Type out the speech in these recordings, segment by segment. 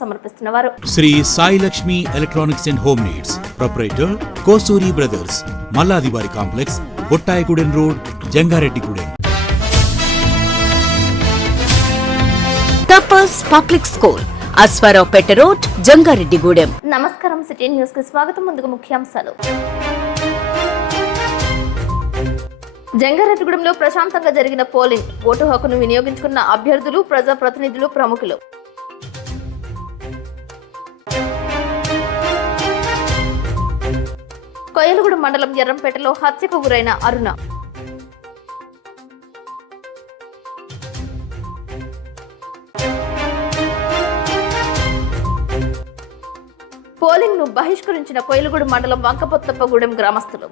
సమర్పిస్తున్నవారు Shri Sai Lakshmi electronics and home needs, proprietor Kosuri brothers, Malladivari complex, Bottayigudem road, Jangareddygudem. Tapas public school, Aswaraopeta road, Jangareddygudem. నమస్కారం, city news కి స్వాగతం. ముందుగా ముఖ్యాంశాలు. జంగారెడ్డిగూడెంలో ప్రశాంతంగా జరిగిన పోలింగ్. ఓటు హక్కును వినియోగించుకున్న అభ్యర్థులు, ప్రజాప్రతినిధులు, ప్రముఖులు. కొయ్యలగూడెం మండలం ఎర్రంపేటలో హత్యకు గురైన అరుణ. పోలింగ్ ను బహిష్కరించిన కొయ్యలగూడెం మండలం వంకపొత్తప్పగూడెం గ్రామస్తులు.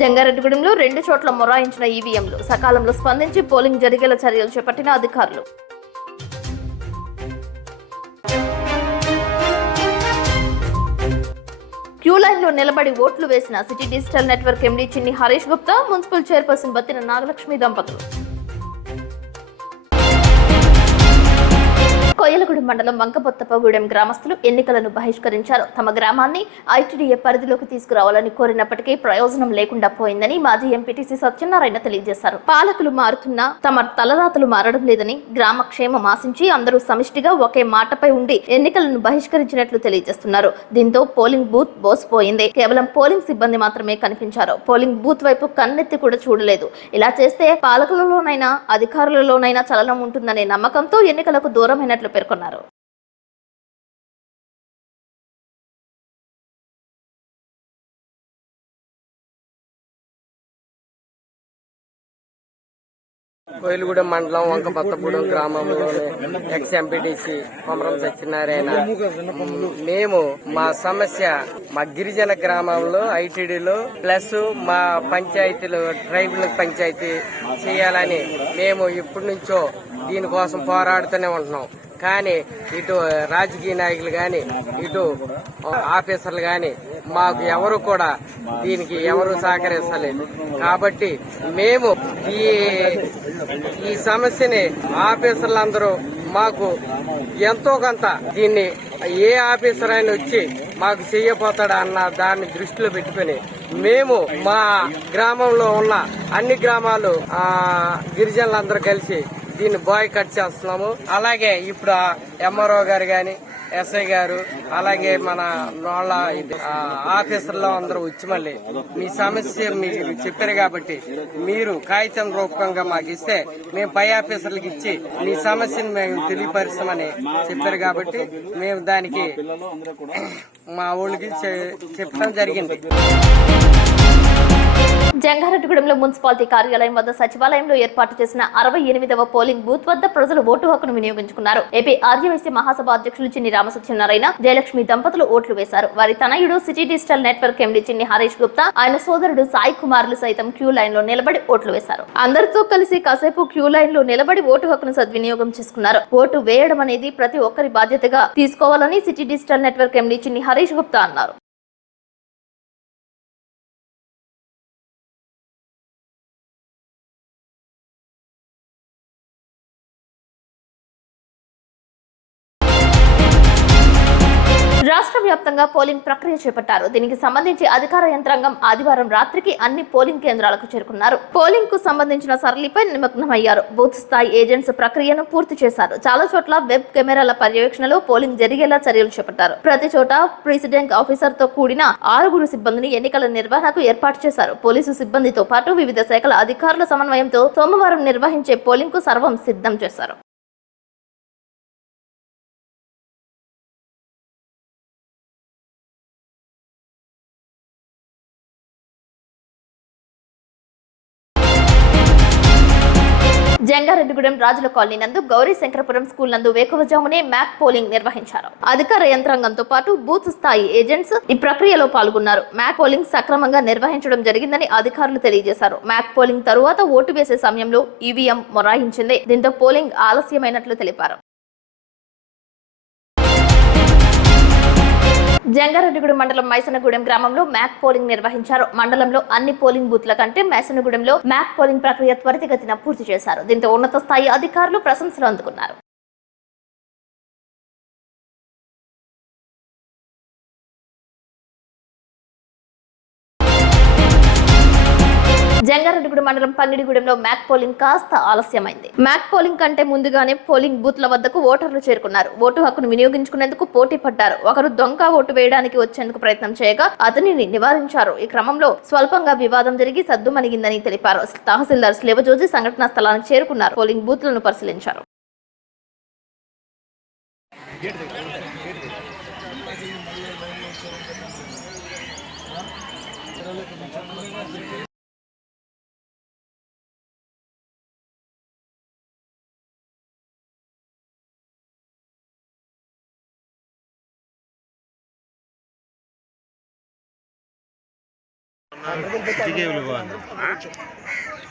జంగారెడ్డిగూడెంలో 2 చోట్ల మొరాయించిన ఈవీఎంలు. సకాలంలో స్పందించి పోలింగ్ జరిగేలా చర్యలు చేపట్టిన అధికారులు. క్యూ లైన్ లో నిలబడి ఓట్లు వేసిన సిటీ డిజిటల్ నెట్వర్క్ ఎండీ చిన్ని హరీష్ గుప్తా, మున్సిపల్ చైర్పర్సన్ బత్తిన నాగలక్ష్మి దంపతులు. కొయ్యలగూడెం మండలం వంకపొత్తప్పగూడెం గ్రామస్తులు ఎన్నికలను బహిష్కరించారు. తమ గ్రామాన్ని ఐటీడీఏ పరిధిలోకి తీసుకురావాలని కోరినప్పటికీ ప్రయోజనం లేకుండా పోయిందని మాజీ ఎంపీటీసీ సత్యనారాయణ తెలియజేశారు. పాలకులు మారుతున్నా తమ తలరాతలు మారడం లేదని, గ్రామ క్షేమం ఆశించి అందరూ సమిష్టిగా ఒకే మాటపై ఉండి ఎన్నికలను బహిష్కరించినట్లు తెలియజేస్తున్నారు. దీంతో పోలింగ్ బూత్ బోసిపోయింది. కేవలం పోలింగ్ సిబ్బంది మాత్రమే కనిపించారు. పోలింగ్ బూత్ వైపు కన్నెత్తి కూడా చూడలేదు. ఇలా చేస్తే పాలకులలోనైనా అధికారులలోనైనా చలనం ఉంటుందనే నమ్మకంతో ఎన్నికలకు దూరమైనట్లు పేర్కొన్నారు. కోయిలగూడెం మండలం వంకపొత్తగూడెం గ్రామంలోని ఎక్స్ ఎంపీటీసీ కొమరం సత్యనారాయణ. మేము మా సమస్య మా గిరిజన గ్రామంలో ఐటీడీలో ప్లస్ మా పంచాయతీలు ట్రైబల్ పంచాయతీ చేయాలని మేము ఇప్పటి నుంచో దీనికోసం పోరాడుతూనే ఉంటున్నాం. కానీ ఇటు రాజకీయ నాయకులు గాని, ఇటు ఆఫీసర్లు గాని మాకు ఎవరు కూడా దీనికి ఎవరు సహకరిస్తలేదు. కాబట్టి మేము ఈ సమస్యని ఆఫీసర్లందరూ మాకు ఎంతో కొంత దీన్ని ఏ ఆఫీసర్ అయినా వచ్చి మాకు చెయ్యపోతాడా అన్న దాన్ని దృష్టిలో పెట్టుకుని మేము మా గ్రామంలో ఉన్న అన్ని గ్రామాలు గిరిజనులందరూ కలిసి దీన్ని బాయ్ కట్ చేస్తున్నాము. అలాగే ఇప్పుడు ఎంఆర్ఓ గారు గాని, ఎస్ఐ గారు, అలాగే మన వాళ్ళ ఆఫీసర్లు అందరూ వచ్చి మళ్ళీ మీ సమస్య మీరు చెప్పారు కాబట్టి మీరు కాగితం రూపంగా మాకు ఇస్తే మేము పై ఆఫీసర్లకు ఇచ్చి మీ సమస్యను మేము తెలియపరుస్తామని చెప్పారు. కాబట్టి మేము దానికి మా ఊళ్ళకి చెప్పడం జరిగింది. జంగారెడ్డిగూడెంలో మున్సిపాలిటీ కార్యాలయం వద్ద సచివాలయంలో ఏర్పాటు చేసిన 68వ పోలింగ్ బూత్ వద్ద ప్రజలు ఓటు హక్కును వినియోగించుకున్నారు. ఏపీ ఆర్యవైశ్య మహాసభ అధ్యక్షులు చిన్ని రామసత్యనారాయణ, జయలక్ష్మి దంపతులు ఓట్లు వేశారు. వారి తనయుడు సిటీ డిజిటల్ నెట్వర్క్ ఎండీ చిన్ని హరీష్ గుప్తా, ఆయన సోదరుడు సాయి కుమార్లు సైతం క్యూ లైన్ లో నిలబడి ఓట్లు వేశారు. అందరితో కలిసి కాసేపు క్యూ లైన్ లో నిలబడి ఓటు హక్కును సద్వినియోగం చేసుకున్నారు. ఓటు వేయడం అనేది ప్రతి ఒక్కరి బాధ్యతగా తీసుకోవాలని సిటీ డిజిటల్ నెట్వర్క్ ఎండీ చిన్ని హరీష్ గుప్తా అన్నారు. రాష్ట్ర వ్యాప్తంగా పోలింగ్ ప్రక్రియ చేపట్టారు. దీనికి సంబంధించి అధికార యంత్రాంగం ఆదివారం రాత్రికి అన్ని పోలింగ్ కేంద్రాలకు చేరుకున్నారు. పోలింగ్ కు సంబంధించిన సరళిపై నిమగ్నమయ్యారు. బూత్ స్థాయి ఏజెంట్స్ ప్రక్రియను పూర్తి చేశారు. చాలా చోట్ల వెబ్ కెమెరాల పర్యవేక్షణలో పోలింగ్ జరిగేలా చర్యలు చేపట్టారు. ప్రతి చోట ప్రెసిడెంట్ ఆఫీసర్ తో కూడిన 6 సిబ్బందిని ఎన్నికల నిర్వహణకు ఏర్పాటు చేశారు. పోలీసు సిబ్బందితో పాటు వివిధ శాఖల అధికారుల సమన్వయంతో సోమవారం నిర్వహించే పోలింగ్ కు సర్వం సిద్ధం చేశారు. జంగారెడ్డిగూడెం రాజుల కాలనీ నందు గౌరీ శంకరపురం స్కూల్ నందు వేకువజామునే మ్యాక్ పోలింగ్ నిర్వహించారు. అధికార యంత్రాంగంతో పాటు బూత్ స్థాయి ఏజెంట్స్ ఈ ప్రక్రియలో పాల్గొన్నారు. మ్యాక్ పోలింగ్ సక్రమంగా నిర్వహించడం జరిగిందని అధికారులు తెలియజేశారు. మ్యాక్ పోలింగ్ తరువాత ఓటు వేసే సమయంలో ఈవీఎం మొరాయించింది. దీంతో పోలింగ్ ఆలస్యమైనట్లు తెలిపారు. జంగారెడ్డిగూడెం మండలం మైసనగూడెం గ్రామంలో మ్యాక్ పోలింగ్ నిర్వహించారు. మండలంలో అన్ని పోలింగ్ బూత్ల కంటే మైసనగూడెంలో మ్యాక్ పోలింగ్ ప్రక్రియ త్వరితగతిన పూర్తి చేశారు. దీంతో ఉన్నత స్థాయి అధికారులు ప్రశంసలు అందుకున్నారు. జంగారెడ్డిగూడెం మండలం పంగిడిగూడెంలో మ్యాక్ పోలింగ్ కాస్త ఆలస్యమైంది. మ్యాక్ పోలింగ్ కంటే ముందుగానే పోలింగ్ బూత్ల వద్దకు ఓటర్లు చేరుకున్నారు. ఓటు హక్కును వినియోగించుకునేందుకు పోటీ పడ్డారు. ఒకరు దొంగ ఓటు వేయడానికి వచ్చేందుకు ప్రయత్నం చేయగా అతనిని నివారించారు. ఈ క్రమంలో స్వల్పంగా వివాదం జరిగి సద్దుమణిగిందని తెలిపారు. తహసీల్దార్ స్లేవజోజి సంఘటనా స్థలానికి చేరుకున్నారు. పోలింగ్ బూత్లను పరిశీలించారు.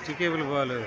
చికేబుల్ బాల్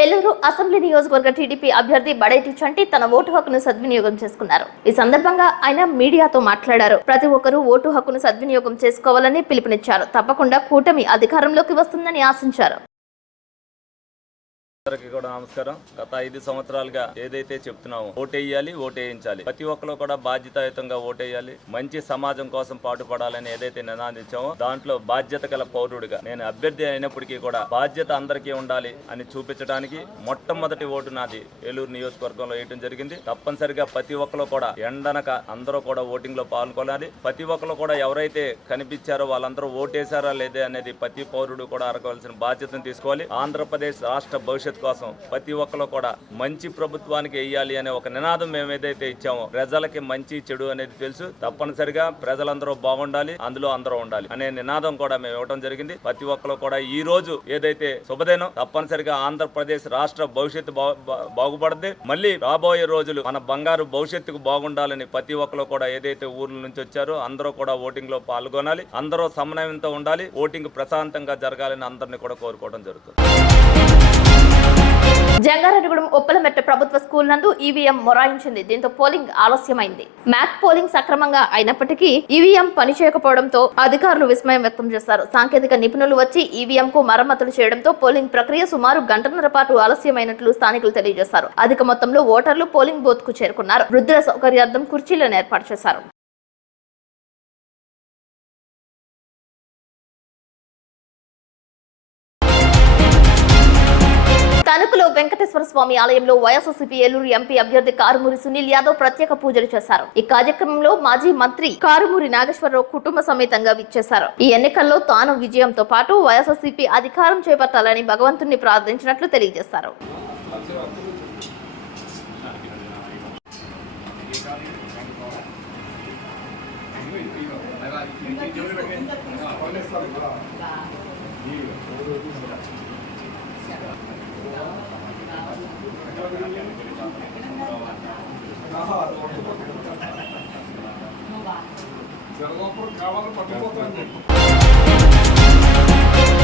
ఏలూరు అసెంబ్లీ నియోజకవర్గ టీడీపీ అభ్యర్థి బడేటి చంటి తన ఓటు హక్కును సద్వినియోగం చేసుకున్నారు. ఈ సందర్భంగా ఆయన మీడియాతో మాట్లాడారు. ప్రతి ఒక్కరూ ఓటు హక్కును సద్వినియోగం చేసుకోవాలని పిలుపునిచ్చారు. తప్పకుండా కూటమి అధికారంలోకి వస్తుందని ఆశించారు. అందరికీ కూడా నమస్కారం. గత 5 సంవత్సరాలుగా ఏదైతే చెప్తున్నామో ఓటేయాలి, ఓటేయించాలి, ప్రతి ఒక్కరు కూడా బాధ్యతాయుతంగా ఓటేయాలి, మంచి సమాజం కోసం పాటుపడాలని ఏదైతే నినాదించామో దాంట్లో బాధ్యత గల పౌరుడిగా నేను అభ్యర్థి అయినప్పటికీ కూడా బాధ్యత అందరికీ ఉండాలి అని చూపించడానికి మొట్టమొదటి ఓటు నాది ఏలూరు నియోజకవర్గంలో వేయడం జరిగింది. తప్పనిసరిగా ప్రతి ఒక్కరు కూడా ఎండనక అందరూ కూడా ఓటింగ్ లో పాల్గొనాలి. ప్రతి ఒక్కరు కూడా ఎవరైతే కనిపించారో వాళ్ళందరూ ఓటేశారా లేదే అనేది ప్రతి పౌరుడు కూడా అరగవలసిన బాధ్యతను తీసుకోవాలి. ఆంధ్రప్రదేశ్ రాష్ట్ర భవిష్యత్తు కోసం ప్రతి ఒక్కరు కూడా మంచి ప్రభుత్వానికి వేయాలి అనే ఒక నినాదం మేము ఏదైతే ఇచ్చామో ప్రజలకి మంచి చెడు అనేది తెలుసు. తప్పనిసరిగా ప్రజలందరూ బాగుండాలి, అందులో అందరూ ఉండాలి అనే నినాదం కూడా మేము ఇవ్వడం జరిగింది. ప్రతి ఒక్కరు కూడా ఈ రోజు ఏదైతే శుభదినం, తప్పనిసరిగా ఆంధ్రప్రదేశ్ రాష్ట్ర భవిష్యత్తు బాగుపడద్ది. మళ్ళీ రాబోయే రోజులు మన బంగారు భవిష్యత్తుకు బాగుండాలని ప్రతి ఒక్కరు కూడా ఏదైతే ఊర్ల నుంచి వచ్చారో అందరూ కూడా ఓటింగ్ లో పాల్గొనాలి, అందరూ సమన్వయంతో ఉండాలి, ఓటింగ్ ప్రశాంతంగా జరగాలని అందరినీ కూడా కోరుకోవడం జరుగుతుంది. జంగారెడ్డిగూడెం ఉప్పలమెట్ట ప్రభుత్వ స్కూల్ నందు ఈవీఎం మొరాయించింది. దీంతో పోలింగ్ ఆలస్యమైంది. మ్యాక్ పోలింగ్ సక్రమంగా అయినప్పటికీ ఈవీఎం పనిచేయకపోవడంతో అధికారులు విస్మయం వ్యక్తం చేశారు. సాంకేతిక నిపుణులు వచ్చి ఈవీఎం కు మరమ్మతులు చేయడంతో పోలింగ్ ప్రక్రియ సుమారు గంటన్నర పాటు ఆలస్యమైనట్లు స్థానికులు తెలియజేశారు. అధిక మొత్తంలో ఓటర్లు పోలింగ్ బూత్ కు చేరుకున్నారు. వృద్ధుల సౌకర్యార్థం కుర్చీలను ఏర్పాటు చేశారు. తణుకులో వెంకటేశ్వర స్వామి ఆలయంలో వైఎస్ఆర్సీపీ ఏలూరు ఎంపీ అభ్యర్థి కారుమూరి సునీల్ యాదవ్ ప్రత్యేక పూజలు చేశారు. ఈ కార్యక్రమంలో మాజీ మంత్రి కారుమూరి నాగేశ్వరరావు కుటుంబ సమేతంగా విచ్చేశారు. ఈ ఎన్నికల్లో తాను విజయంతో పాటు వైఎస్ఆర్సీపీ అధికారం చేపట్టాలని భగవంతుణ్ణి ప్రార్థించినట్లు తెలియజేశారు.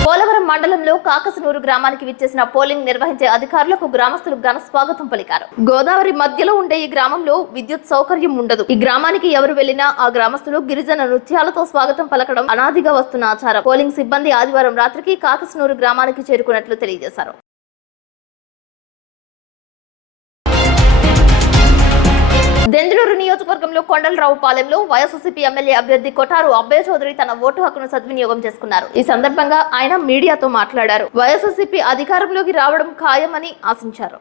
పోలవరం మండలంలో కాకసనూరు గ్రామానికి విచ్చేసిన పోలింగ్ నిర్వహించే అధికారులకు గ్రామస్తులు ఘన స్వాగతం పలికారు. గోదావరి మధ్యలో ఉండే ఈ గ్రామంలో విద్యుత్ సౌకర్యం ఉండదు. ఈ గ్రామానికి ఎవరు వెళ్లినా ఆ గ్రామస్తులు గిరిజన నృత్యాలతో స్వాగతం పలకడం అనాదిగా వస్తున్న ఆచారం. పోలింగ్ సిబ్బంది ఆదివారం రాత్రికి కాకసనూరు గ్రామానికి చేరుకున్నట్లు తెలియజేశారు. దెందులూరు నియోజకవర్గంలో కొండలరావుపాలెంలో వైఎస్ఆర్సీపీ ఎమ్మెల్యే అభ్యర్థి కొటారు అబ్బయ్య చౌదరి తన ఓటు హక్కును సద్వినియోగం చేసుకున్నారు. ఈ సందర్భంగా ఆయన మీడియాతో మాట్లాడారు. వైఎస్ఆర్సీపీ అధికారంలోకి రావడం ఖాయమని ఆశించారు.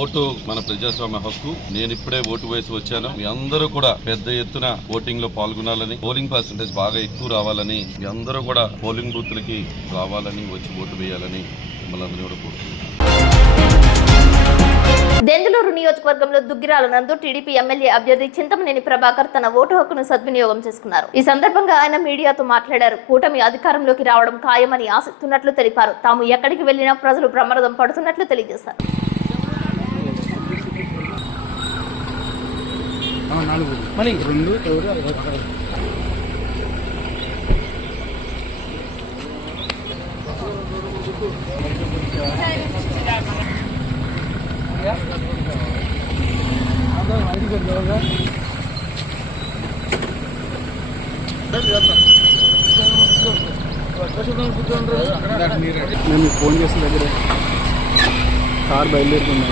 ఓటు మన ప్రజాస్వామ్య హక్కు. నేను ఇప్పుడే ఓటు వేసి వచ్చాను. మీ అందరూ కూడా పెద్ద ఎత్తున ఓటింగ్ లో పాల్గొనాలని, పోలింగ్ పర్సెంటేజ్ బాగా ఎక్కువ రావాలని, మీ అందరూ కూడా పోలింగ్ బూత్లకి రావాలని, వచ్చి ఓటు వేయాలని మిమ్మల్ని అందరూ కూడా కోరుతున్నాను. దెందులూరు నియోజకవర్గంలో దుగ్గిరాల నందు టీడీపీ ఎమ్మెల్యే అభ్యర్థి చింతమనేని ప్రభాకర్ తన ఓటు హక్కును సద్వినియోగం చేసుకున్నారు. ఈ సందర్భంగా ఆయన మీడియాతో మాట్లాడారు. కూటమి అధికారంలోకి రావడం ఖాయమని ఆశిస్తున్నట్లు తెలిపారు. తాము ఎక్కడికి వెళ్లినా ప్రజలు ప్రమాదం పడుతున్నట్లు తెలియజేశారు. మేము ఫోన్ చేసిన దగ్గర కార్ బయలుదేరుతున్నాం.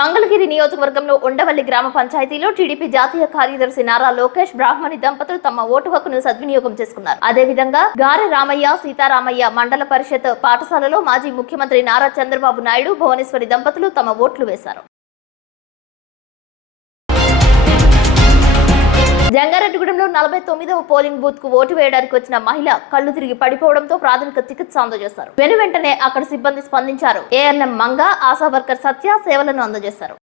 మంగళగిరి నియోజకవర్గంలో ఉండవల్లి గ్రామ పంచాయతీలో టీడీపీ జాతీయ కార్యదర్శి నారా లోకేష్ బ్రాహ్మణి దంపతులు తమ ఓటు హక్కును సద్వినియోగం చేసుకున్నారు. అదేవిధంగా గారె రామయ్య సీతారామయ్య మండల పరిషత్ పాఠశాలలో మాజీ ముఖ్యమంత్రి నారా చంద్రబాబు నాయుడు భువనేశ్వరి దంపతులు తమ ఓట్లు వేశారు. జంగారెడ్డిగూడెంలో 49వ పోలింగ్ బూత్ కు ఓటు వేయడానికి వచ్చిన మహిళ కళ్లు తిరిగి పడిపోవడంతో ప్రాథమిక చికిత్స అందజేశారు. వెంటనే అక్కడ సిబ్బంది స్పందించారు. ఏఎన్ఎం మంగ, ఆశా వర్కర్ సత్య సేవలను అందజేశారు.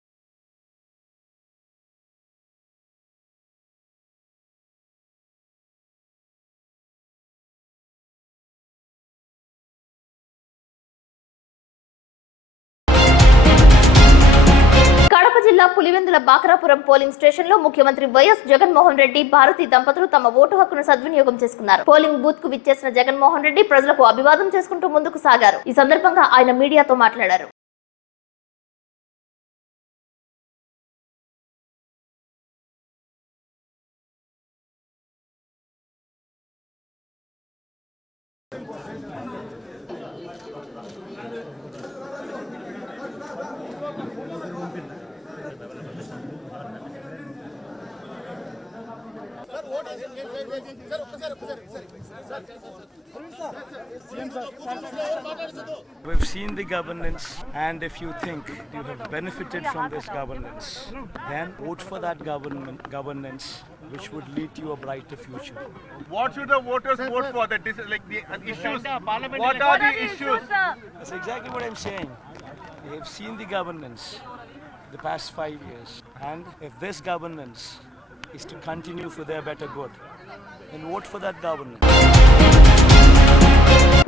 జిల్లా పులివెందుల బాకరాపురం పోలింగ్ స్టేషన్ లో ముఖ్యమంత్రి వైఎస్ జగన్మోహన్ రెడ్డి, భారతి దంపతులు తమ ఓటు హక్కును సద్వినియోగం చేసుకున్నారు. పోలింగ్ బూత్ కు విచ్చేసిన జగన్మోహన్ రెడ్డి ప్రజలకు అభివాదం చేసుకుంటూ ముందుకు సాగారు. ఈ సందర్భంగా ఆయన మీడియాతో మాట్లాడారు. We've seen the governance, and if you think you have benefited from this governance, then vote for that governance which would lead to a brighter future. What should the voters vote for? That is like the issues. What are the issues? That's exactly what I'm saying. We have seen the governance the past 5 years, and if this governance is to continue for their better good, then vote for that governance.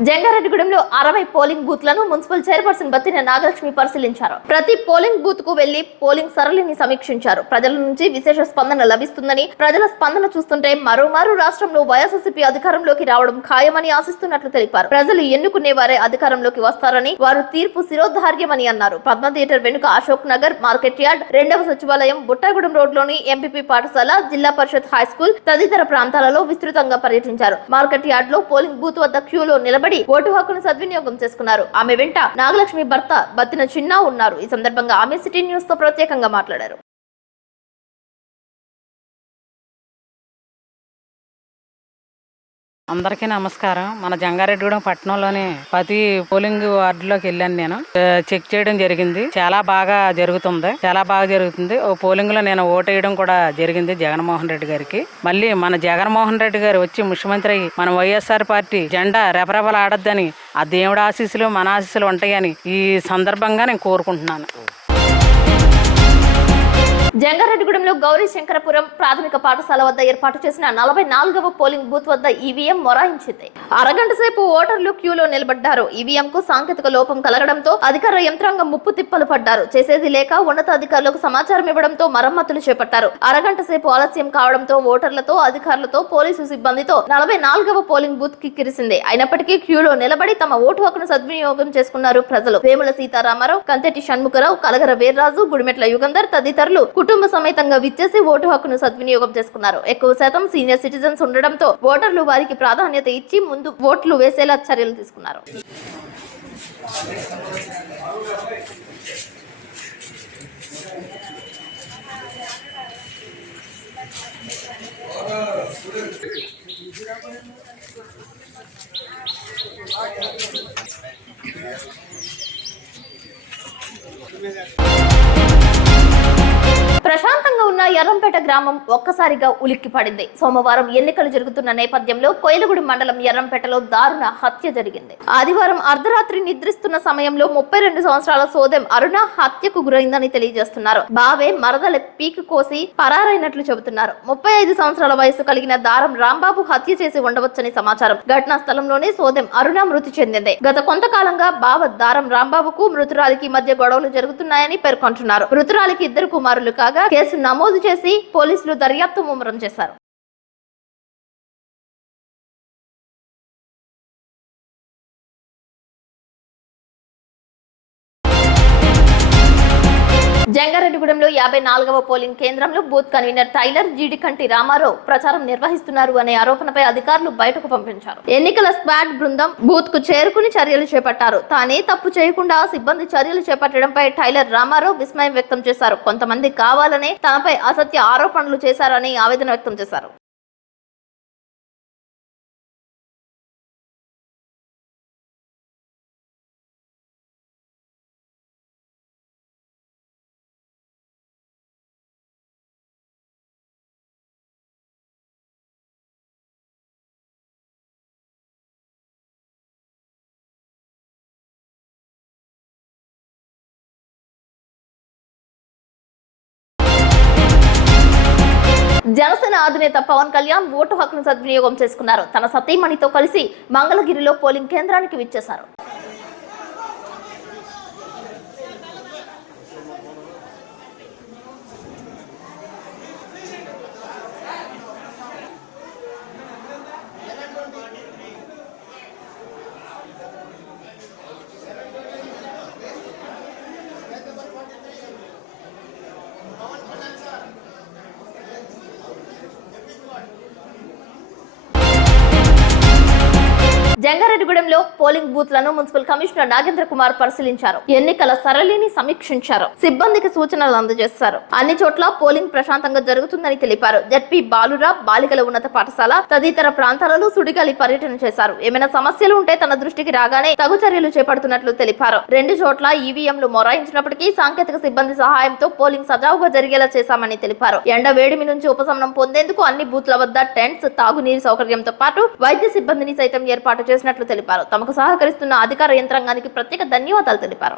జంగారెడ్డిగూడెంలో 60 polling బూత్లను municipal chairperson Battina Nagalakshmi పరిశీలించారు. ప్రతి polling booth కు వెళ్లి polling సరళిని సమీక్షించారు. ప్రజల నుంచి విశేష స్పందన లభిస్తుందని, ప్రజల స్పందన చూస్తుంటే మరోమారు రాష్ట్రంలో వైఎస్ఆర్సీపీ అధికారంలోకి రావడం ఖాయమని ఆశిస్తున్నట్లు తెలిపారు. ప్రజలు ఎన్నుకునే వారే అధికారంలోకి వస్తారని, వారు తీర్పు శిరోధార్యమని అన్నారు. పద్మ థియేటర్ వెనుక అశోక్ నగర్, మార్కెట్ యార్డ్, 2వ సచివాలయం, బుట్టాగూడెం రోడ్లోని ఎంపీపీ పాఠశాల, జిల్లా పరిషత్ హై స్కూల్ తదితర ప్రాంతాలలో విస్తృతంగా పర్యటించారు. మార్కెట్ యార్డ్ లో పోలింగ్ బూత్ వద్ద క్యూలో నిలబడి ఓటు హక్కును సద్వినియోగం చేసుకున్నారు. ఆమె వెంట నాగలక్ష్మి భర్త బత్తిన చిన్న ఉన్నారు. ఈ సందర్భంగా ఆమె సిటీ న్యూస్ తో ప్రత్యేకంగా మాట్లాడారు. అందరికీ నమస్కారం. మన జంగారెడ్డిగూడెం పట్టణంలోని ప్రతి పోలింగ్ వార్డులోకి వెళ్ళాను. నేను చెక్ చేయడం జరిగింది. చాలా బాగా జరుగుతుంది. ఓ పోలింగ్ లో నేను ఓటు వేయడం కూడా జరిగింది జగన్మోహన్ రెడ్డి గారికి. మళ్ళీ మన జగన్మోహన్ రెడ్డి గారు వచ్చి ముఖ్యమంత్రి మన వైఎస్ఆర్ పార్టీ జెండా రెపరెపలు ఆడొద్దని, ఆ దేవుడి ఆశీస్సులు మన ఆశీస్సులు ఉంటాయని ఈ సందర్భంగా నేను కోరుకుంటున్నాను. జంగారెడ్డిగూడెంలో గౌరీ శంకరపురం ప్రాథమిక పాఠశాల వద్ద ఏర్పాటు చేసిన 44వ పోలింగ్ బూత్ వద్ద ఈవీఎం మొరాయించింది. అరగంట సేపు ఓటర్లు క్యూలో నిలబడ్డారు. ఈవీఎం కు సాంకేతిక లోపం కలగడంతో అధికార యంత్రాంగం ముప్పు తిప్పలు పడ్డారు. చేసేది లేక ఉన్నతాధికారులకు సమాచారం ఇవ్వడంతో మరమ్మతులు చేపట్టారు. అరగంట సేపు ఆలస్యం కావడంతో ఓటర్లతో, అధికారులతో, పోలీసు సిబ్బందితో 44వ పోలింగ్ బూత్ కిక్కిరిసింది. అయినప్పటికీ క్యూలో నిలబడి తమ ఓటు హక్కును సద్వినియోగం చేసుకున్నారు ప్రజలు. వేముల సీతారామారావు, కంతెటి షణ్ముఖరావు, కలగర వీర్రాజు, గుడిమెట్ల యుగంధర్ తదితరులు కుటుంబ సమేతంగా విచ్చేసి ఓటు హక్కును సద్వినియోగం చేసుకున్నారు. ఎక్కువ శాతం సీనియర్ సిటిజన్స్ ఉండడంతో ఓటర్లు వారికి ప్రాధాన్యత ఇచ్చి ముందు ఓట్లు వేసేలా చర్యలు తీసుకున్నారు. ప్రశాంతంగా ఉన్న ఎర్రంపేట గ్రామం ఒక్కసారిగా ఉలిక్కి పడింది. సోమవారం ఎన్నికలు జరుగుతున్న నేపథ్యంలో కోయిలగూడెం మండలం ఎర్రంపేటలో దారుణ హత్య జరిగింది. ఆదివారం అర్ధరాత్రి నిద్రిస్తున్న సమయంలో 32 సంవత్సరాల సోదెం అరుణ హత్యకు గురైందని తెలియజేస్తున్నారు. బావే మరదల పీకు కోసి పరారైనట్లు చెబుతున్నారు. 35 సంవత్సరాల వయసు కలిగిన దారం రాంబాబు హత్య చేసి ఉండవచ్చని సమాచారం. ఘటనా స్థలంలోనే సోదెం అరుణ మృతి చెందింది. గత కొంతకాలంగా బావ దారం రాంబాబుకు మృతురాలికి మధ్య గొడవలు జరుగుతున్నాయని పేర్కొంటున్నారు. మృతురాలికి 2 కుమారులు కాగా కేసు నమోదు చేసి పోలీసులు దర్యాప్తు ముమ్మరం చేశారు. జంగారెడ్డిగూడెంలో 54వ పోలింగ్ కేంద్రంలో బూత్ కన్వీనర్ టైలర్ జీడికంటి రామారావు ప్రచారం నిర్వహిస్తున్నారు అనే ఆరోపణపై అధికారులు బయటకు పంపించారు. ఎన్నికల స్క్వాడ్ బృందం బూత్ కు చేరుకుని చర్యలు చేపట్టారు. తానే తప్పు చేయకుండా సిబ్బంది చర్యలు చేపట్టడంపై టైలర్ రామారావు విస్మయం వ్యక్తం చేశారు. కొంతమంది కావాలనే తనపై అసత్య ఆరోపణలు చేశారని ఆవేదన వ్యక్తం చేశారు. జనసేన అధినేత పవన్ కళ్యాణ్ ఓటు హక్కును సద్వినియోగం చేసుకున్నారు. తన సతీమణితో కలిసి మంగళగిరిలో పోలింగ్ కేంద్రానికి విచ్చేశారు. జంగారెడ్డిగూడెంలో పోలింగ్ బూత్లను మున్సిపల్ కమిషనర్ నాగేంద్ర కుమార్ పరిశీలించారు. ఎన్నికల సరళిని సమీక్షించారు. సిబ్బందికి సూచనలు అందజేశారు. అన్ని చోట్ల పోలింగ్ ప్రశాంతంగా జరుగుతుందని తెలిపారు. జడ్పీ బాలురా బాలికల ఉన్నత పాఠశాల తదితర ప్రాంతాలలో సుడిగాలి పర్యటన చేశారు. ఏమైనా సమస్యలు ఉంటే తన దృష్టికి రాగానే తగు చర్యలు చేపడుతున్నట్లు తెలిపారు. 2 చోట్ల ఈవీఎంలు మొరాయించినప్పటికీ సాంకేతిక సిబ్బంది సహాయంతో పోలింగ్ సజావుగా జరిగేలా చేశామని తెలిపారు. ఎండ వేడిమి నుంచి ఉపశమనం పొందేందుకు అన్ని బూత్ల వద్ద టెంట్స్, తాగునీరు సౌకర్యంతో పాటు వైద్య సిబ్బందిని సైతం ఏర్పాటు చేసినట్లు తెలిపారు. తమకు సహకరిస్తున్న అధికార యంత్రాంగానికి ప్రత్యేక ధన్యవాదాలు తెలిపారు.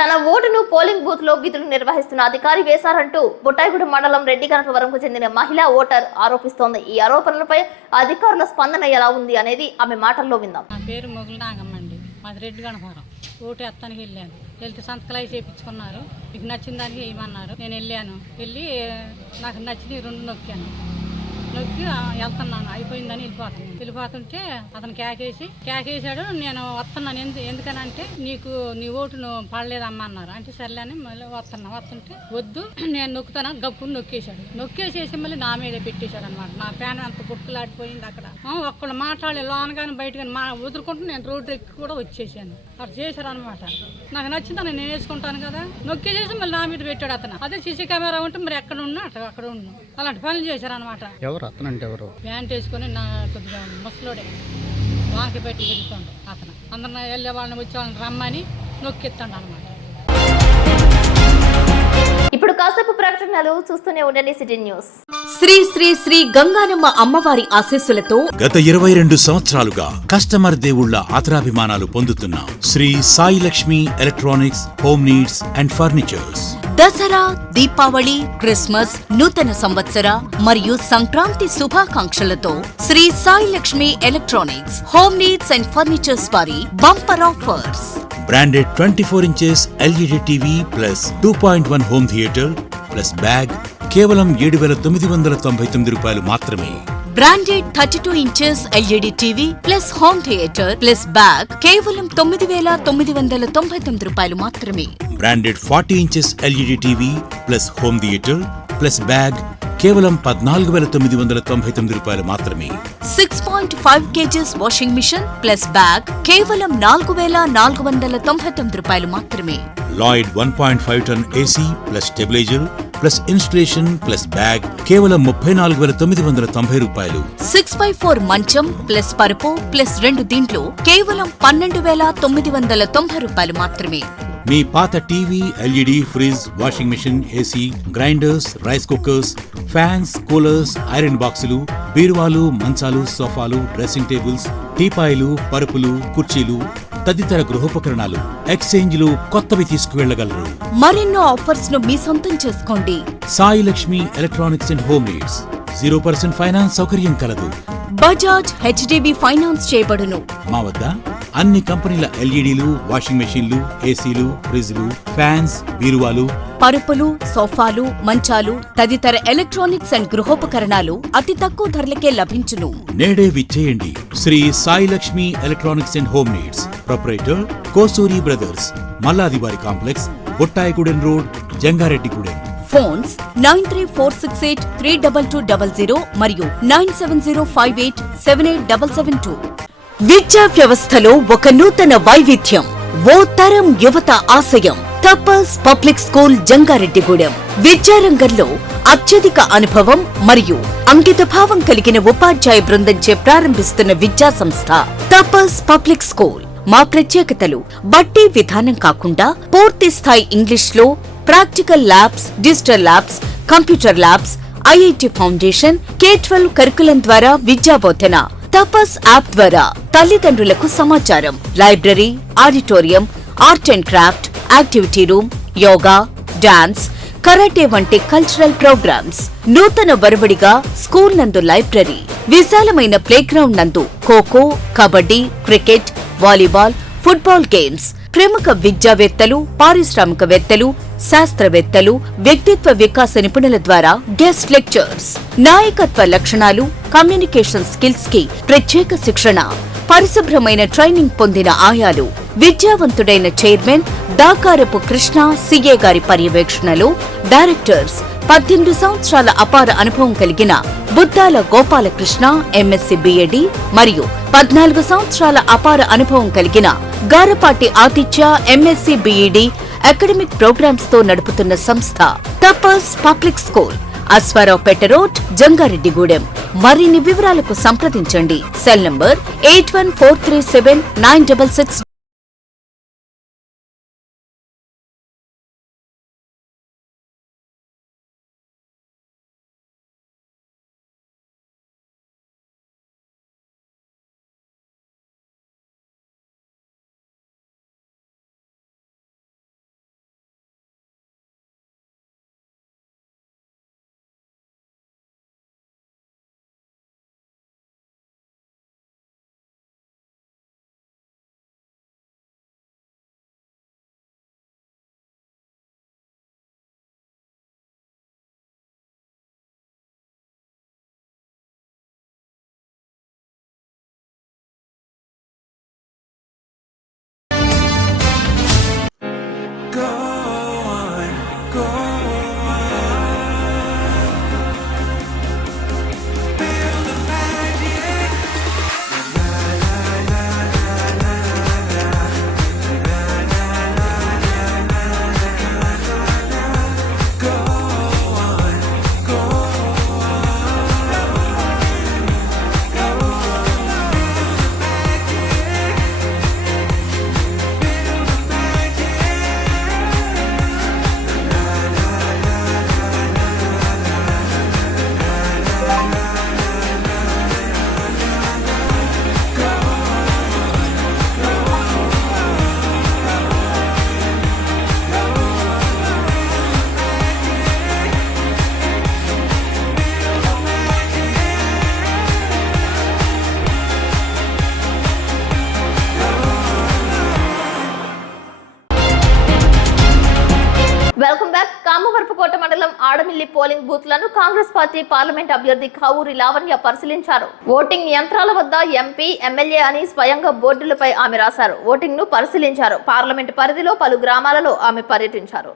తన ఓటును పోలింగ్ బూత్ లో విధులు నిర్వహిస్తున్న అధికారి వేశారంటూ బొట్టాయిగూడెం మండలం రెడ్డి గణపవరంకు చెందిన మహిళా ఓటర్ ఆరోపిస్తోంది. ఈ ఆరోపణలపై అధికారుల స్పందన ఎలా ఉంది అనేది ఆమె మాటల్లో విందాం. నా పేరు మొగులు నాగమ్మండి, మాది రెడ్డి గణపవరం. ఓటు ఎత్తానికి వెళ్ళాను. వెళ్తే సంతకాలు అవి చేయించుకున్నారు. మీకు నచ్చిన దానికి వేయమన్నారు. నేను వెళ్ళి నాకు నచ్చిన 2 నొక్కి వెళ్తున్నాను. అయిపోయిందని వెళ్ళిపోతుంటే అతను కేకేసాడు. నేను వస్తున్నాను. ఎందుకనంటే నీ ఓటును పడలేదమ్మా అన్నారు. అంటే సర్లేని మళ్ళీ వస్తుంటే వద్దు నేను నొక్కుతాను గప్పుని నొక్కేసేసి మళ్ళీ నా మీదే పెట్టేశాడు అనమాట. నా ఫ్యాన్ అంత గుట్టులాడిపోయింది. అక్కడ ఒక్కళ్ళు మాట్లాడే లోన కానీ బయట కానీ వదులుకుంటూ నేను రోడ్డు ఎక్కి కూడా వచ్చేసాను. అట్లా చేశారు అనమాట. నాకు నచ్చిందని నేను వేసుకుంటాను కదా. నొక్కేసేసి మళ్ళీ నా మీద పెట్టాడు అతను. అదే సీసీ కెమెరా ఉంటే మరి ఎక్కడ ఉన్నా అక్కడ ఉన్నాను. అలాంటి పనులు చేశారు అనమాట. ప్యాంట్ వేసుకొని నా కొద్దిగా ముసలోడే వాకి పెట్టి తిరుగుతుండే అతను. అందరిని వెళ్ళే వాళ్ళని వచ్చే వాళ్ళని రమ్మని నొక్కిస్తాడు అనమాట. ఇప్పుడు కాసేపు ప్రకటనలు చూస్తూనే ఉండండి సిటీ న్యూస్. శ్రీ శ్రీ శ్రీ గంగానమ్మ అమ్మవారి ఆశీస్సులతో గత 22 సంవత్సరాలుగా కస్టమర్ దేవుళ్ల ఆదరాభిమానాలు పొందుతున్న Shri Sai Lakshmi electronics home needs and furnitures Dasara, Deepavali, Christmas, నూతన సంవత్సర మరియు సంక్రాంతి శుభాకాంక్షలతో Shri Sai Lakshmi electronics home needs and furnitures వారి bumper offers. Branded 24 inches LED TV plus 2.1 home theatre plus bag కేవలం 7,999 రూపాయలు మాత్రమే. Branded 32 inches LED TV plus home theatre plus bag కేవలం 9,999 రూపాయలు మాత్రమే. Branded 40 inches LED TV plus home theatre plus bag కేవలం 14,999 రూపాయలు మాత్రమే. 6.5 kgs washing machine plus bag కేవలం 4,499 రూపాయలు మాత్రమే. Lloyd 1.5 ton AC plus stabiliser plus installation plus bag కేవలం 34,990 రూపాయలు. 6x4 మంచం ప్లస్ పరుపు ప్లస్ 2 దిండ్లు కేవలం 12,990 రూపాయలు మాత్రమే. మీ పాత TV, LED, fridge, washing machine, AC, grinders, rice cookers, fans, coolers, iron బాక్సులు, బీరువాలు, మంచాలు, సోఫాలు, డ్రెస్సింగ్ టేబుల్స్, టీపాయిలు, పరుపులు, కుర్చీలు తదితర గృహోపకరణాలు ఎక్స్చేంజ్లు కొత్తవి తీసుకువెళ్లగలరు. మరెన్నో ఆఫర్స్ ను మీ సొంతం చేసుకోండి. Sai Lakshmi electronics and home needs 0% finance సౌకర్యం కలదు. బజాజ్ హెచ్డిబి ఫైనాన్స్ చేయబడును. మా వద్ద అన్ని కంపెనీల ఎల్ఈడీలు, వాషింగ్ మెషిన్లు, ఏసీలు, ఫ్రిజ్లు, ఫ్యాన్స్, బీరువాలు, పరుపులు, సోఫాలు, మంచాలు తదితర ఎలక్ట్రానిక్స్ అండ్ గృహోపకరణాలు అతి తక్కువ ధరలకే లభించును. నేడే విచ్చేయండి. Shri Sai Lakshmi electronics and home needs, proprietor Kosuri brothers, Malladivari complex, Bottayigudem road, Jangareddygudem. Phones 9346832200 మరియు 9705878772. విద్యా వ్యవస్థలో ఒక నూతన వైవిధ్యం, ఓ తరం యువత ఆశయం. తపస్ పబ్లిక్ స్కూల్ జంగారెడ్డిగూడెం. విద్యారంగంలో అత్యధిక అనుభవం మరియు అంకితభావం కలిగిన ఉపాధ్యాయ బృందంచే ప్రారంభిస్తున్న విద్యా సంస్థ తపస్ పబ్లిక్ స్కూల్. మా ప్రత్యేకతలు బట్టి విధానం కాకుండా పూర్తి స్థాయి ఇంగ్లీష్లో practical labs, digital labs, computer labs, IIT foundation, K-12 curriculum ద్వారా విద్యాబోధన. తపస్ యాప్ ద్వారా తల్లిదండ్రులకు సమాచారం, library, auditorium, art and craft, activity room, yoga, dance, karate వంటి కల్చరల్ ప్రోగ్రామ్స్. నూతన వరవడిగా స్కూల్ నందు లైబ్రరీ, విశాలమైన ప్లేగ్రౌండ్ నందు kho kho, kabaddi, cricket, volleyball, football games. ప్రముఖ విద్యావేత్తలు, పారిశ్రామికవేత్తలు, శాస్త్రవేత్తలు, వ్యక్తిత్వ వికాస నిపుణుల ద్వారా గెస్ట్ లెక్చర్స్. నాయకత్వ లక్షణాలు, కమ్యూనికేషన్ స్కిల్స్ కి ప్రత్యేక శిక్షణ. పరిశుభ్రమైన ట్రైనింగ్ పొందిన ఆయాలు. విద్యావంతుడైన చైర్మన్ దాకారపు కృష్ణ సిఏ గారి పర్యవేక్షణలో డైరెక్టర్స్. 18 సంవత్సరాల అపార అనుభవం కలిగిన బుద్దాల గోపాలకృష్ణ ఎంఎస్సి బిఎడి మరియు 14 సంవత్సరాల అపార అనుభవం కలిగిన గారపాటి ఆతిథ్య ఎంఎస్సి బిఈడి అకాడమిక్ ప్రోగ్రామ్స్ తో నడుపుతున్న సంస్థ Tapas public school, Aswaraopeta road, Jangareddygudem. మరిన్ని వివరాలకు సంప్రదించండి. Cell number 81437966. Welcome back. Kamavarapukota మండలం ఆడమిల్లి పోలింగ్ బూత్లను కాంగ్రెస్ పార్టీ పార్లమెంట్ అభ్యర్థి కావూరి లావణ్య పరిశీలించారు. ఓటింగ్ యంత్రాల వద్ద ఎంపీ, ఎమ్మెల్యే అని స్వయంగా బోర్డులపై ఆమె రాశారు. ఓటింగ్ ను పరిశీలించారు. పార్లమెంట్ పరిధిలో పలు గ్రామాలలో ఆమె పర్యటించారు.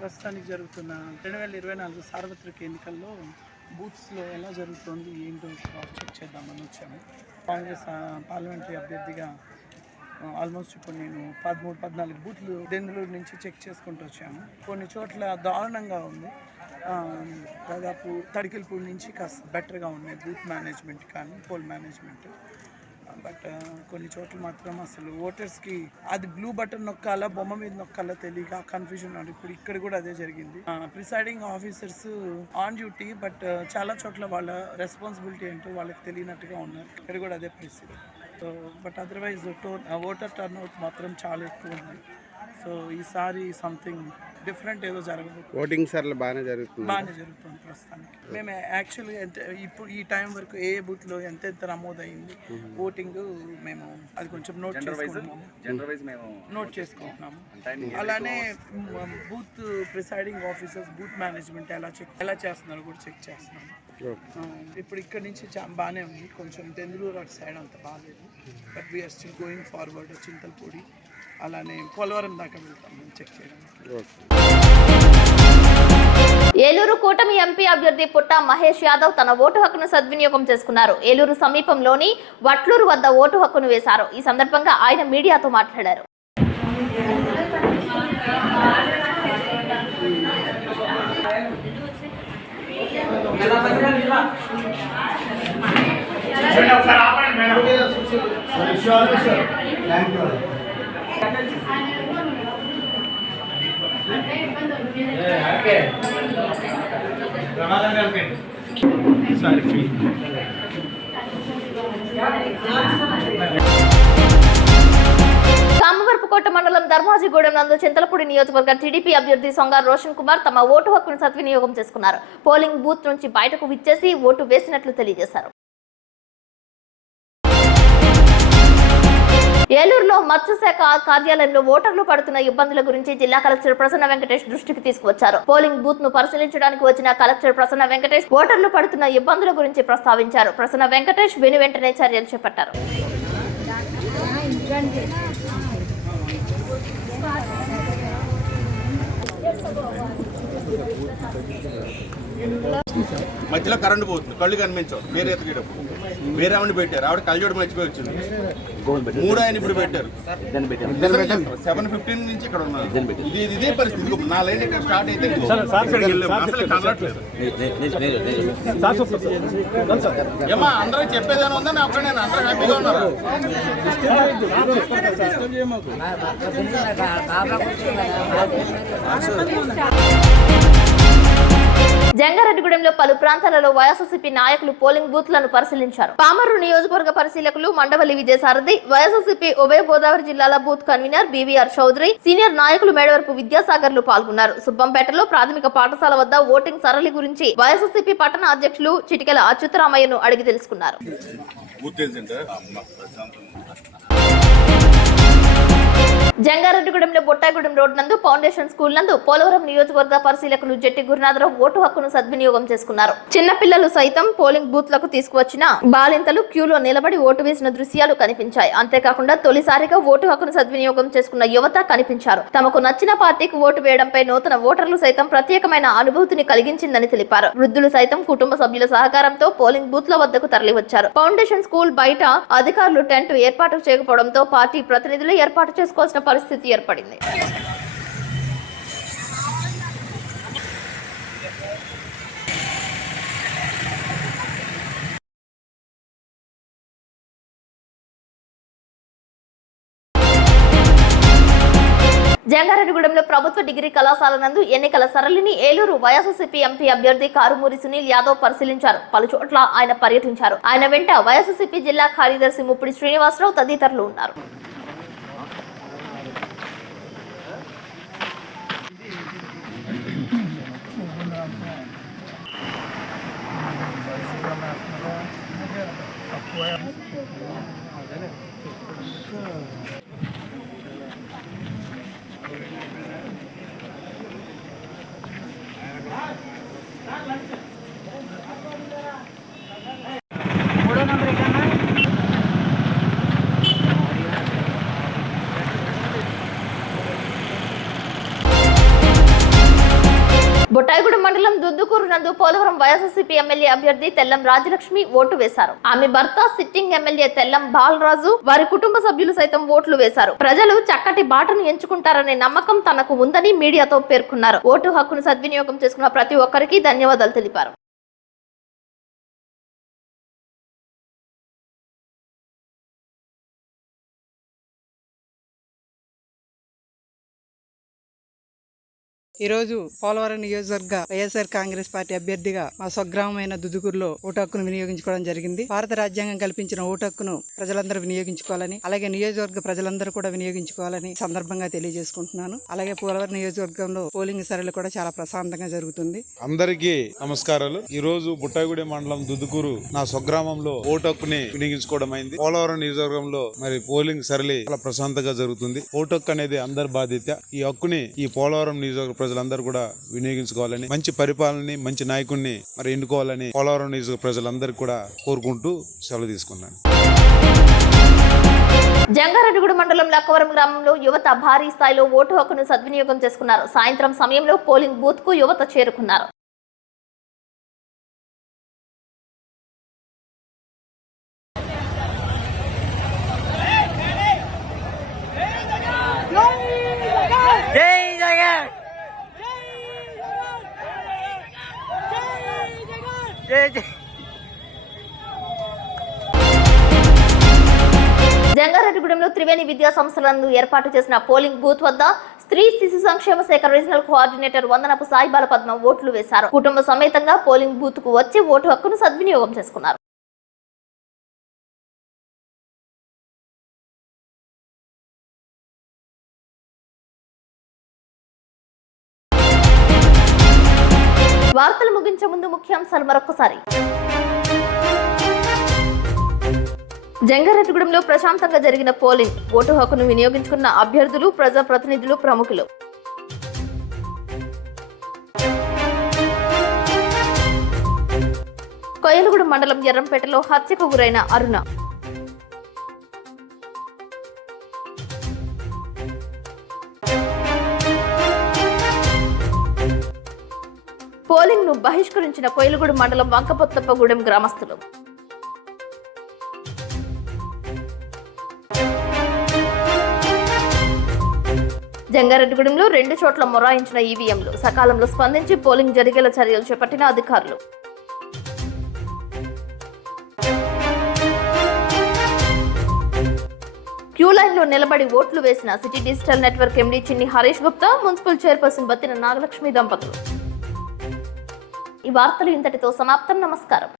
ప్రస్తుతానికి జరుగుతున్న 2024 సార్వత్రిక ఎన్నికల్లో బూత్స్లో ఎలా జరుగుతుంది ఏంటో క్రాస్ చెక్ చేద్దామని వచ్చాము. కాంగ్రెస్ పార్లమెంటరీ అభ్యర్థిగా ఆల్మోస్ట్ ఇప్పుడు నేను 13-14 బూత్లు దెందులూరు నుంచి చెక్ చేసుకుంటూ వచ్చాము. కొన్ని చోట్ల దారుణంగా ఉంది. దాదాపు తడికిల్పూడి నుంచి కాస్త బెటర్గా ఉన్నాయి బూత్ మేనేజ్మెంట్ కానీ పోల్ మేనేజ్మెంట్. బట్ కొన్ని చోట్ల మాత్రం అసలు ఓటర్స్కి అది బ్లూ బటన్ నొక్కాలా బొమ్మ మీద నొక్కాలా తెలియక కన్ఫ్యూజన్ ఉంది. ఇప్పుడు ఇక్కడ కూడా అదే జరిగింది. Presiding officers on duty, but చాలా చోట్ల వాళ్ళ రెస్పాన్సిబిలిటీ ఏంటో వాళ్ళకి తెలియనట్టుగా ఉన్నారు. ఇక్కడ కూడా అదే పరిస్థితి. So but otherwise voter turnout మాత్రం చాలా ఎక్కువ ఉంది. సో ఈసారి సంథింగ్ డిఫరెంట్ ఏదో జరగదు. ఓటింగ్ సార్లు బాగానే జరుగుతుంది ప్రస్తుతానికి. మేము యాక్చువల్గా ఇప్పుడు ఈ టైం వరకు ఏ బూత్లో ఎంత నమోదైంది ఓటింగ్ మేము అది కొంచెం నోట్ చేసుకుంటున్నాము. అలానే booth presiding officers booth management ఎలా చేస్తున్నారో కూడా చెక్ చేస్తున్నాము. ఇప్పుడు ఇక్కడ నుంచి బాగానే ఉంది. కొంచెం దెందులూరు అటు సైడ్ అంత బాగాలేదు. But we're still going forward. Chintalapudi అలానే పోలవరం దాకా వెళ్తాం చెక్ చేయడానికి. ఏలూరు కూటమి ఎంపీ అభ్యర్థి పుట్ట మహేష్ యాదవ్ తన ఓటు హక్కును సద్వినియోగం చేసుకున్నారు. ఏలూరు సమీపంలోని వట్లూరు వద్ద ఓటు హక్కును వేశారు. ఈ సందర్భంగా ఆయన మీడియాతో మాట్లాడారు. కామవరపుకోట మండలం ధర్మాజిగూడెం నందు చింతలపూడి నియోజకవర్గ టీడీపీ అభ్యర్థి సొంగారు రోషన్ కుమార్ తమ ఓటు హక్కును సద్వినియోగం చేసుకున్నారు. పోలింగ్ బూత్ నుంచి బయటకు విచ్చేసి ఓటు వేసినట్లు తెలియజేశారు. ఏలూరులో మత్స్యశాఖ కార్యాలయంలో ఓటర్లు పడుతున్న ఇబ్బందుల గురించి జిల్లా కలెక్టర్ ప్రసన్న వెంకటేష్ దృష్టికి తీసుకువచ్చారు. పోలింగ్ బూత్ ను పరిశీలించడానికి వచ్చిన కలెక్టర్ ప్రసన్న వెంకటేష్ ఓటర్లు పడుతున్న ఇబ్బందుల గురించి ప్రస్తావించారు. ప్రసన్న వెంకటేష్ వెంటనే చర్యలు చేపట్టారు. మధ్యలో కరెంట్ పోతుంది, కళ్ళు కనిపించవు. వేరే ఎత్తుకేటప్పుడు వేరే ఆవిడ పెట్టారు. ఆవిడ కళ్ళజోడు మర్చిపోయి వచ్చింది. 3 ఆయన ఇప్పుడు పెట్టారు. 7:15 నుంచి ఇక్కడ ఉన్నారు. ఇదే పరిస్థితి. నా లైన్ ఇక్కడ స్టార్ట్ అయితే అసలు కనట్లేదు. ఏమా అందరూ చెప్పేదేనా ఉందా? నా ఒక్క నేను అందరూ హ్యాపీగా ఉన్నారు. జంగారెడ్డిగూడెంలో పలు ప్రాంతాలలో వైఎస్ఆర్సీపీ నాయకులు పోలింగ్ బూత్లను పరిశీలించారు. పామర్రు నియోజకవర్గ పరిశీలకులు మండవల్లి విజయసారథి, వైఎస్ఆర్సీపీ ఉభయ గోదావరి జిల్లాల booth convener BVR Chowdary, senior నాయకులు మేడవరపు విద్యాసాగర్లు పాల్గొన్నారు. సుబ్బంపేటలో ప్రాథమిక పాఠశాల వద్ద ఓటింగ్ సరళి గురించి వైఎస్ఆర్సీపీ పట్టణ అధ్యక్షులు చిటికెల అచ్యుతరామయ్యను అడిగి తెలుసుకున్నారు. జంగారెడ్డిగూడెంలో బొట్టాయిగూడెం రోడ్ నందు ఫౌండేషన్ స్కూల్ నందు పోలవరం నియోజకవర్గ పరిశీలకులు జట్టి గురునాథరావు ఓటు హక్కును సద్వినియోగం చేసుకున్నారు. చిన్నపిల్లలు సైతం పోలింగ్ బూత్ లకు తీసుకువచ్చిన బాలింతలు క్యూలో నిలబడి ఓటు వేసిన దృశ్యాలు కనిపించాయి. అంతేకాకుండా తొలిసారిగా ఓటు హక్కును సద్వినియోగం చేసుకున్న యువత కనిపించారు. తమకు నచ్చిన పార్టీకి ఓటు వేయడంపై నూతన ఓటర్లు సైతం ప్రత్యేకమైన అనుభూతిని కలిగించిందని తెలిపారు. వృద్ధులు సైతం కుటుంబ సభ్యుల సహకారంతో పోలింగ్ బూత్ల వద్దకు తరలివచ్చారు. ఫౌండేషన్ స్కూల్ బయట అధికారులు టెంట్ ఏర్పాటు చేయకపోవడంతో పార్టీ ప్రతినిధులు ఏర్పాటు చేసుకోవాల్సిన పరిస్థితి ఏర్పడింది. జంగారెడ్డిగూడెంలో ప్రభుత్వ డిగ్రీ కళాశాల నందు ఎన్నికల సరళిని ఏలూరు వైఎస్ఆర్సీపీ ఎంపీ అభ్యర్థి కారుమూరి సునీల్ యాదవ్ పరిశీలించారు. పలు చోట్ల ఆయన పర్యటించారు. ఆయన వెంట వైఎస్ఆర్సీపీ జిల్లా కార్యదర్శి ముప్పిడి శ్రీనివాసరావు తదితరులు ఉన్నారు. బొట్టాయిగూడెం మండలం దుద్దుకూరు నందు పోలవరం వైఎస్ఆర్సీపీ ఎమ్మెల్యే అభ్యర్థి తెల్లం రాజలక్ష్మి ఓటు వేశారు. ఆమె భర్త సిట్టింగ్ ఎమ్మెల్యే తెల్లం బాలరాజు వారి కుటుంబ సభ్యులు సైతం ఓట్లు వేశారు. ప్రజలు చక్కటి బాటను ఎంచుకుంటారనే నమ్మకం తనకు ఉందని మీడియాతో పేర్కొన్నారు. ఓటు హక్కును సద్వినియోగం చేసుకున్న ప్రతి ఒక్కరికి ధన్యవాదాలు తెలిపారు. ఈరోజు పోలవరం నియోజకవర్గ వైఎస్ఆర్ కాంగ్రెస్ పార్టీ అభ్యర్థిగా మా స్వగ్రామమైన దుదుకూరులో ఓటు హక్కును వినియోగించుకోవడం జరిగింది. భారత రాజ్యాంగం కల్పించిన ఓటు హక్కును ప్రజలందరూ వినియోగించుకోవాలని, అలాగే నియోజకవర్గ ప్రజలందరూ కూడా వినియోగించుకోవాలని సందర్భంగా తెలియజేసుకుంటున్నాను. అలాగే పోలవరం నియోజకవర్గంలో పోలింగ్ సరళి కూడా చాలా ప్రశాంతంగా జరుగుతుంది. అందరికీ నమస్కారాలు. ఈ రోజు బుట్టాయిగూడెం మండలం దుద్దుకూరు నా స్వగ్రామంలో ఓటు హక్కుని వినియోగించుకోవడం అయింది. పోలవరం నియోజకవర్గంలో మరి పోలింగ్ సరళి చాలా ప్రశాంతంగా జరుగుతుంది. ఓటు హక్కు అనేది అందరి బాధ్యత. ఈ హక్కుని ఈ పోలవరం నియోజకవర్గ ప్రజలందరూ కూడా వినియోగించుకోవాలని, మంచి పరిపాలనని, మంచి నాయకుడిని మరి ఎన్నుకోవాలని పోలవరం నియోజక ప్రజలందరికీ కూడా కోరుకుంటూ సెలవు తీసుకున్నాను. జంగారెడ్డిగూడ మండలం లక్కవరం గ్రామంలో యువత భారీ స్థాయిలో ఓటు హక్కును సద్వినియోగం చేసుకున్నారు. సాయంత్రం సమయంలో పోలింగ్ బూత్ కు యువత చేరుకున్నారు. జంగారెడ్డిగూడెంలో త్రివేణి విద్యా సంస్థలందు ఏర్పాటు చేసిన పోలింగ్ బూత్ వద్ద స్త్రీ శిశు సంక్షేమ శాఖ రీజనల్ కోఆర్డినేటర్ వందనపు సాయిబాల పద్మ ఓట్లు వేశారు. కుటుంబ సమేతంగా పోలింగ్ బూత్ కు వచ్చి ఓటు హక్కును సద్వినియోగం చేసుకున్నారు. వార్తలు ముగించే ముందు ముఖ్యాంశాలు మరొకసారి. జంగారెడ్డిగూడెంలో ప్రశాంతంగా జరిగిన పోలింగ్. ఓటు హక్కును వినియోగించుకున్న అభ్యర్థులు, ప్రజాప్రతినిధులు, ప్రముఖులు. కొయ్యలగూడెం మండలం ఎర్రంపేటలో హత్యకు గురైన అరుణ. పోలింగ్ ను బహిష్కరించిన కొయ్యలగూడెం మండలం వంకపొత్తప్పగూడెం గ్రామస్తులు. జంగారెడ్డిగూడెంలో 2 చోట్ల మొరాయించిన ఈవీఎంలు. సకాలంలో స్పందించి పోలింగ్ జరిగేలా చర్యలు చేపట్టిన అధికారులు. క్యూ లైన్ లో నిలబడి ఓట్లు వేసిన సిటీ డిజిటల్ నెట్వర్క్ ఎండీ చిన్ని హరీష్ గుప్తా, మున్సిపల్ చైర్పర్సన్ బత్తిన నాగలక్ష్మి దంపతులు. ఈ వార్తలు ఇంతటితో సమాప్తం. నమస్కారం.